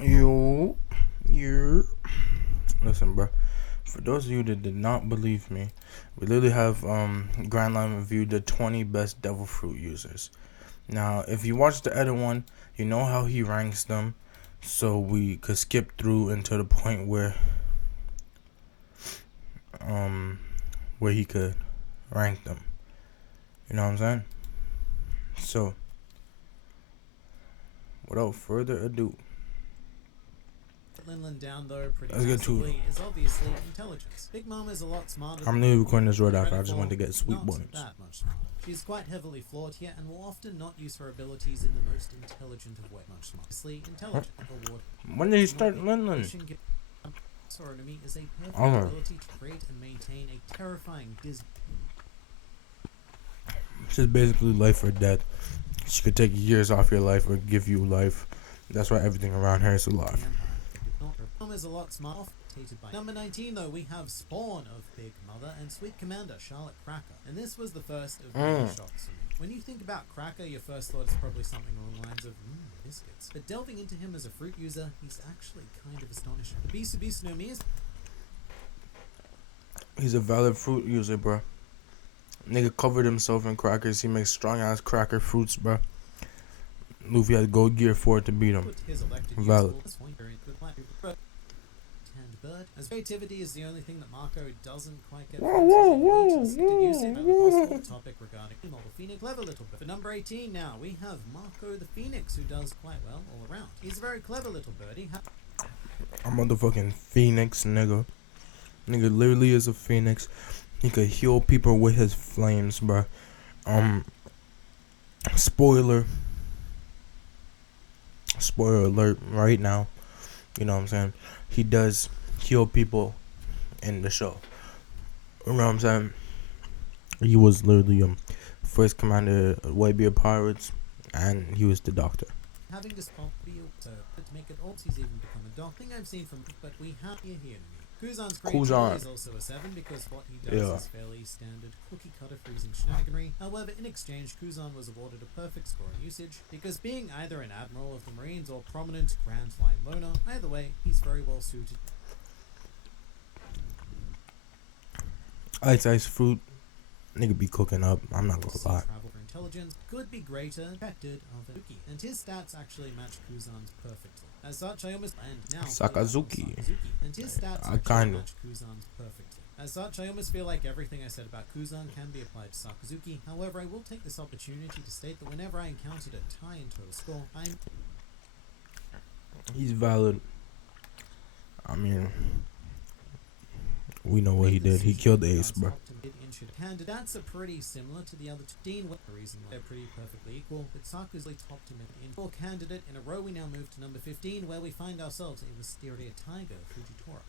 Yo, you. Listen, bro. For those of you that did not believe me, we literally have Grand Line reviewed the 20 best devil fruit users. Now, if you watch the edit one, you know how he ranks them, so we could skip through until the point um where he could rank them. You know what I'm saying? So, without further ado, Linlin down though pretty let's get to it. massively is obviously intelligence. Big Mom is a lot smarter I'm than literally people recording this give right her after. I credit just for, wanted to get sweet not buns. that much smarter. She's quite heavily flawed here and will often not use her abilities in the most intelligent of ways. Much smarter. Obviously, intelligent award. When did he start learning? Soronomy is a perfect Okay. ability to create and maintain a terrifying It's just basically life or death. She could take years off your life or give you life. That's why everything around her is alive. Mom is a lot smarter. By number 19 though, we have Spawn of Big Mother and Sweet Commander Charlotte Cracker. And this was the first of many shocks for me. When you think about Cracker, your first thought is probably something along the lines of, biscuits. But delving into him as a fruit user, he's actually kind of astonishing. The Bisu Bisu no Mi is... He's a valid fruit user, bro. Nigga covered himself in crackers. He makes strong ass cracker fruits, bro. Luffy had gold gear for it to beat him. His elected Valid. Bird. As creativity is the only thing that Marco doesn't quite get. Possible topic regarding model Phoenix. Clever little bit. For number 18 now, we have Marco the Phoenix, who does quite well all around. He's a very clever little birdie. A motherfucking phoenix, nigga. Nigga literally is a phoenix. He could heal people with his flames, bro. Spoiler alert right now. You know what I'm saying? He does heal people in the show. You know what I'm saying? He was literally first commander of Whitebeard Pirates, and he was the doctor. Having this pop to make it all, he's even become a doc. Thing I've seen from, but we have here to me. Kuzan's creativity is also a 7 because what he does is fairly standard cookie cutter freezing shenaniganry. However, in exchange, Kuzan was awarded a perfect score in usage because being either an admiral of the Marines or prominent Grand Line loner, either way, he's very well suited. Ice fruit, nigga be cooking up. I'm not gonna lie. Travel for intelligence could be greater expected of Sakazuki, and his stats actually match Kuzan's perfectly. As such, I almost Sakazuki. And his stats I actually kinda match Kuzan's perfectly. As such, I almost feel like everything I said about Kuzan can be applied to Sakazuki. However, I will take this opportunity to state that whenever I encountered a tie in total score, he's valid. I mean, we know what he did. He killed Ace, bro. Candidates are pretty similar to the other two. Dean, the reason they're pretty perfectly equal, but Saku's topped him in four candidate. In a row, we now move to number 15, where we find ourselves in Wisteria Tiger Fujitora.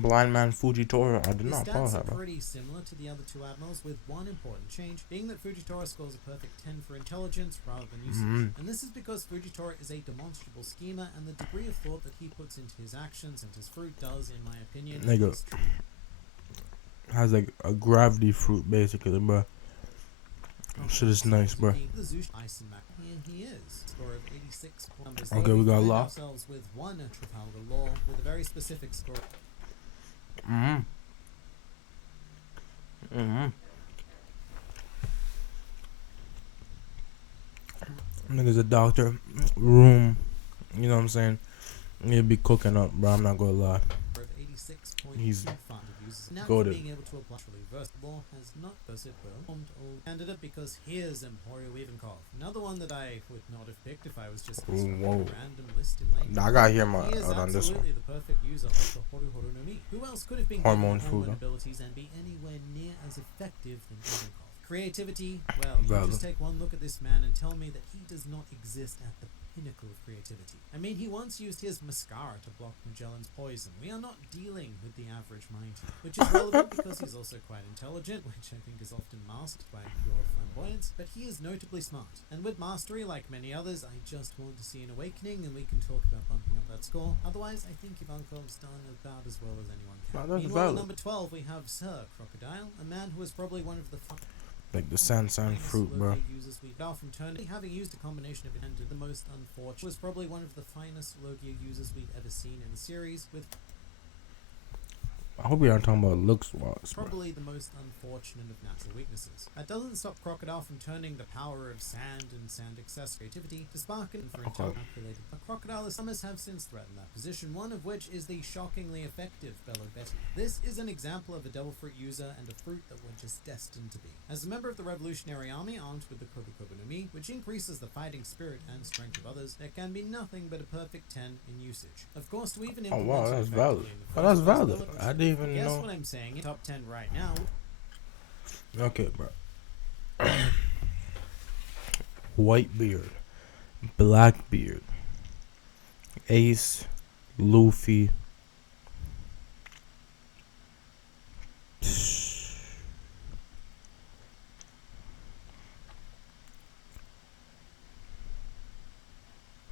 Blind man Fujitora. I did not follow His that, stats are bro. pretty similar to the other two admirals, with one important change, being that Fujitora scores a perfect 10 for intelligence rather than usage. And this is because Fujitora is a demonstrable schemer, and the degree of thought that he puts into his actions and his fruit does, in my opinion, Nigga has like a gravity fruit basically, bro. Shit is nice, bro. Here he is. Score of 86 points. Okay, we got locked. Ourselves with one Trafalgar Law with a very specific score. Nigga's a doctor. Room. You know what I'm saying? He'd be cooking up, bro. I'm not gonna lie. He's goated. Being able to apply reverse law has not does it well candidate because here's Emporio Ivankov. Another one that I would not have picked if I was just a random list in late. I gotta hear my he is on this one. Absolutely the perfect user of the Horu Horu no Mi. Who else could have been Hormone given food, abilities and be anywhere near as effective than Ivankov? Creativity, well, you just take one look at this man and tell me that he does not exist at the pinnacle of creativity. I mean, he once used his mascara to block Magellan's poison. We are not dealing with the average mind, which is relevant because he's also quite intelligent, which I think is often masked by pure flamboyance, but he is notably smart. And with mastery, like many others, I just want to see an awakening, and we can talk about bumping up that score. Otherwise, I think Ivankov's done about as well as anyone can. Meanwhile, at number 12, we have Sir Crocodile, a man who is probably one of the Like the Sansan fruit, bro. Users we got from turning, having used a combination of it and the most unfortunate, was probably one of the finest Logia users we've ever seen in the series, with I hope you're not talking about looks wise, bro. probably the most unfortunate of natural weaknesses. That doesn't stop Crocodile from turning the power of sand and sand excess creativity to spark and for intelligence related. A Crocodile summers have since threatened that position, one of which is the shockingly effective Bellow Betty. This is an example of a Devil Fruit user and a fruit that were just destined to be. As a member of the Revolutionary Army armed with the Kobu Kobu no Mi, which increases the fighting spirit and strength of others, there can be nothing but a perfect 10 in usage. Of course, to even Oh implement wow, it that's effectively valid. in the Oh, that's first place, valid. Bellow- I didn't even Guess know. what I'm saying? Top 10 right now. Okay, bro. Whitebeard, Blackbeard, Ace, Luffy.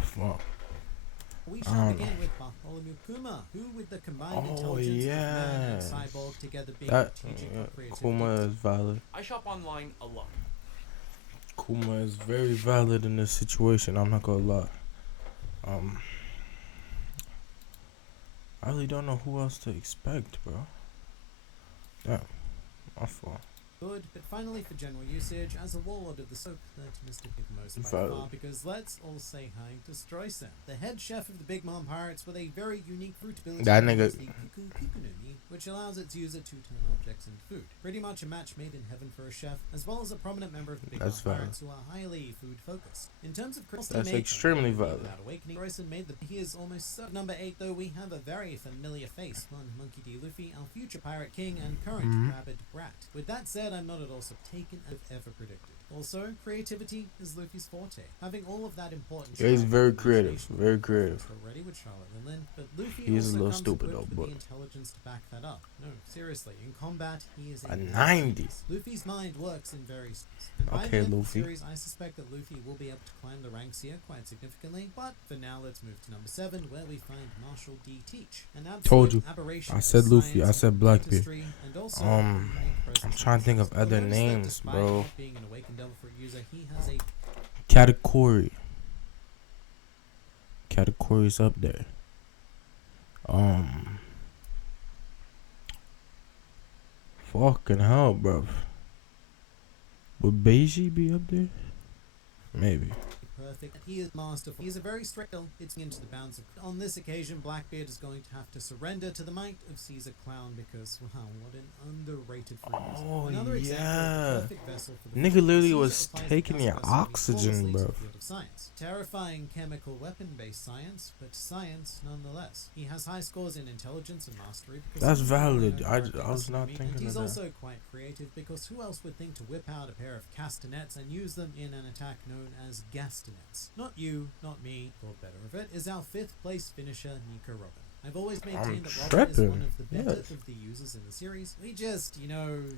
Fuck. We shall begin with Bartholomew Kuma, who with the combined intelligence of man and cyborg together being That strategic and creativity. Kuma is valid. I shop online a lot. Kuma is very valid in this situation. I'm not gonna lie. I really don't know who else to expect, bro. Yeah, my fault. Good, but finally for general usage, as a warlord of the soap that Mr. Pickmo's by Valid. far, because let's all say hi to Streisand, the head chef of the Big Mom Pirates with a very unique fruit ability, That known nigga- as the Kiku Kikunumi, which allows its user to turn objects into food. Pretty much a match made in heaven for a chef, as well as a prominent member of the Big That's Mom valid. Pirates who are highly food focused. In terms of crystal That's nature, extremely valid. without awakening, Streisand made the he is almost so. Number 8 though, we have a very familiar face, one Monkey D. Luffy, our future pirate king and current Mhm. rabid brat. With that said, I'm not at all taken as ever predicted. Also, creativity is Luffy's forte. Having all of that important. Yeah, he's charm very and creative, imagination very creative. Already with Charlotte Linlin, but Luffy He's a also little comes stupid equipped though, with but- the intelligence to back that up. No, seriously, in combat, he is A 90. Luffy's mind works in various. And by Okay, the end of the Luffy. series, I suspect that Luffy will be able to climb the ranks here quite significantly. But for now, let's move to number 7, where we find Marshall D. Teach. An absolute Told you. aberration I of said Luffy. I science, said Blackbeard. artistry, and also I'm trying to think of You'll other notice that names, despite bro. not being an awakened Devil Fruit user, he has a Katakuri. Katakuri's up there. Fucking hell, bro. Would Beiji be up there? Maybe. perfect. He is masterful. He is a very strict. It's into the bounds of. On this occasion, Blackbeard is going to have to surrender to the might of Caesar Clown because, wow, what an underrated fruit. Oh, Another example of yeah. the perfect vessel for the Nigga fruit. literally Caesar was applies the taking your pacifist oxygen, flawlessly to bro. the field of science. Terrifying chemical weapon-based science, but science nonetheless. He has high scores in intelligence and mastery. Because That's he's valid. a I was not and thinking he's of also that. quite creative because who else would think to whip out a pair of castanets and use them in an attack known as gastanets? Not you, not me, thought better of it, is our 5th place finisher, Nika Robin. I've always maintained that Robin is tripping. one of the better Yes. of the users in the series. We just,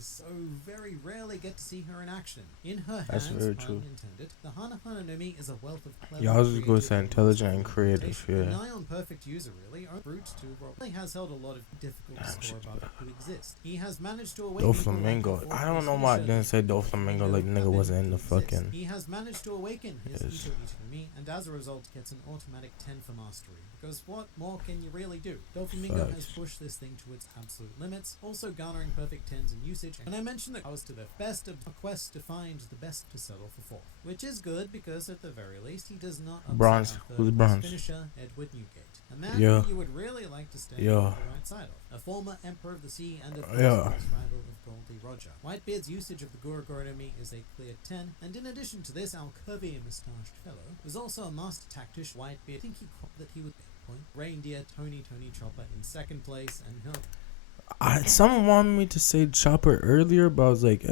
so very rarely get to see her in action. In her That's hands, very pun true. intended, the Hana Hana no Mi is a wealth of clever. Yeah, I was just gonna creative, say and intelligent and masterful creative, implementation. yeah. A nigh on perfect user, really. Brute to Robin has held a lot of difficult to score above who exist. He has managed to awaken Doflamingo. I don't know why I didn't say Doflamingo like nigga wasn't in the fucking. He has managed to awaken his Yes. Ito Ichinomi and as a result gets an automatic 10 for mastery. Because what more can you really do? Doflamingo has Facts. pushed this thing to its absolute limits, also garnering perfect 10s in usage. And I mentioned that I was to the best of quest to find the best to settle for 4th. Which is good because at the very least he does not upset Bronze. our Who's third bronze? finisher, Edward Newgate. A man Yeah. who you would really like to stand Yeah. on the right side of. A former Emperor of the Sea and of course Yeah. a close rival of Goldie Roger. Whitebeard's usage of the Gurugoronomi is a clear 10, and in addition to this, our curvy moustached fellow was also a master tactician. Whitebeard, I think he caught that he would point. Reindeer Tony Chopper in 2nd place, and Someone wanted me to say Chopper earlier, but I was like,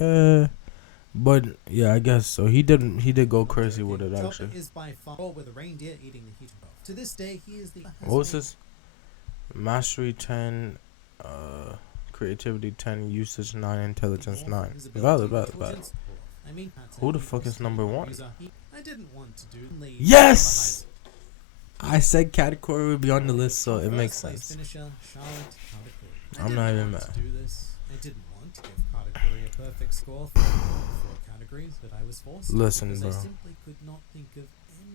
But yeah, I guess so. He did go crazy with it Chopper actually. is by far with a reindeer eating the heat above. To this day, he is the. What was this? Mastery 10, creativity 10, usage 9, intelligence 9. Valid. I mean, Who the fuck is number 1? I didn't want to do. Yes! I said category would be on the list, so it makes sense. Finisher, Charlotte Carter Corey. I'm not even I didn't want mad. to do this. I didn't want to give Carter Corey Katakuri a perfect score for all four categories, but I was forced Listen, because bro. I simply could not think of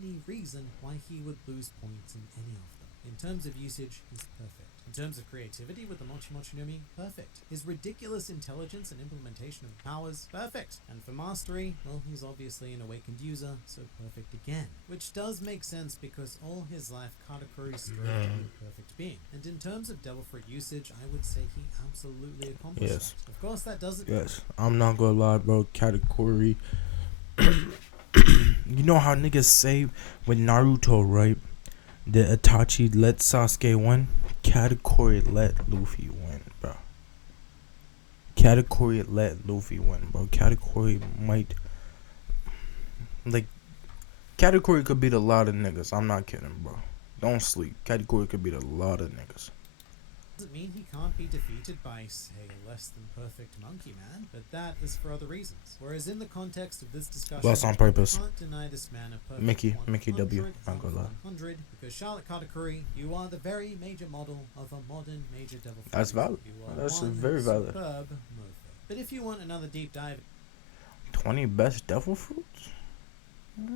any reason why he would lose points in any of them. In terms of usage, he's perfect. In terms of creativity with the Mochi Mochi no Mi, perfect. His ridiculous intelligence and implementation of powers, perfect. And for mastery, well, he's obviously an awakened user, so perfect again. Which does make sense because all his life, Katakuri strived to be a perfect being. And in terms of devil fruit usage, I would say he absolutely accomplished Yes. that. Of course, that doesn't... Yes. I'm not gonna lie, bro. Katakuri. You know how niggas say with Naruto, right? The Itachi let Sasuke win. Katakuri let Luffy win, bro. Katakuri let Luffy win, bro. Katakuri might, like, Katakuri could beat a lot of niggas. I'm not kidding, bro. Don't sleep. Katakuri could beat a lot of niggas. Doesn't mean he can't be defeated by, say, a less than perfect Monkey Man, but that is for other reasons. Whereas in the context of this discussion, Well, that's on purpose. I can't deny this man a perfect Mickey W. 100 Not gonna lie. 100, because Charlotte Katakuri, you are the very major model of a modern major devil fruit. That's valid. You are That's one very valid. superb mofo. But if you want another deep dive, 20 best devil fruits? I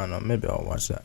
don't know. Maybe I'll watch that.